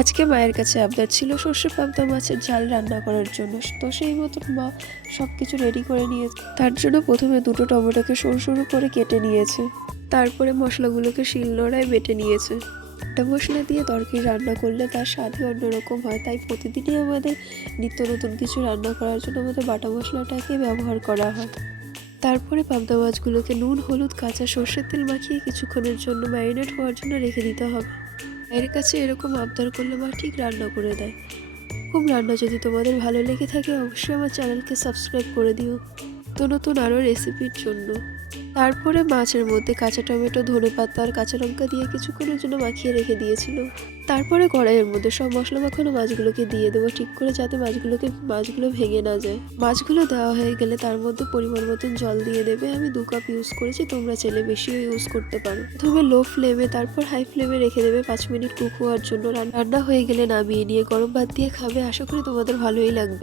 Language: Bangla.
আজকে মায়ের কাছে আবদার ছিল সর্ষে পাবদা মাছের ঝাল রান্না করার জন্য। তো সেই মতন মা সব কিছু রেডি করে নিয়েছে। তার জন্য প্রথমে দুটো টমেটোকে সরু সরু করে কেটে নিয়েছে। তারপরে মশলাগুলোকে শিলনোড়ায় বেটে নিয়েছে। বাটা মশলা দিয়ে তরকারি রান্না করলে তার স্বাদই অন্যরকম হয়, তাই প্রতিদিনই আমাদের নিত্য নতুন কিছু রান্না করার জন্য আমাদের বাটা মশলাটাকে ব্যবহার করা হয়। তারপরে পাবদা মাছগুলোকে নুন, হলুদ, কাঁচা সর্ষের তেল মাখিয়ে কিছুক্ষণের জন্য ম্যারিনেট হওয়ার জন্য রেখে দিতে হবে। মায়ের কাছে এরকম আবদার করলে মা ঠিক রান্না করে দেয়। খুব রান্না যদি তোমাদের ভালো লেগে থাকে অবশ্যই আমার চ্যানেলকে সাবস্ক্রাইব করে দিও তো নতুন আরও রেসিপির জন্য। তারপরে মাছের মধ্যে কাঁচা টমেটো, ধনেপাতা আর কাঁচা লঙ্কা দিয়ে কিছুক্ষণের জন্য মাখিয়ে রেখে দিয়েছিল। তারপরে কড়াইয়ের মধ্যে সব মশলা মাখানো মাছগুলোকে দিয়ে দেবো, ঠিক করে যাতে মাছগুলো ভেঙে না যায়। মাছগুলো দেওয়া হয়ে গেলে তার মধ্যে পরিমাণ মতন জল দিয়ে দেবে। আমি 2 কাপ ইউজ করেছি, তোমরা চাইলে বেশিও ইউজ করতে পারো। প্রথমে লো ফ্লেমে তারপর হাই ফ্লেমে রেখে দেবে 5 মিনিট কুক হওয়ার জন্য। রান্না হয়ে গেলে নামিয়ে নিয়ে গরম ভাত দিয়ে খাবে। আশা করি তোমাদের ভালোই লাগবে।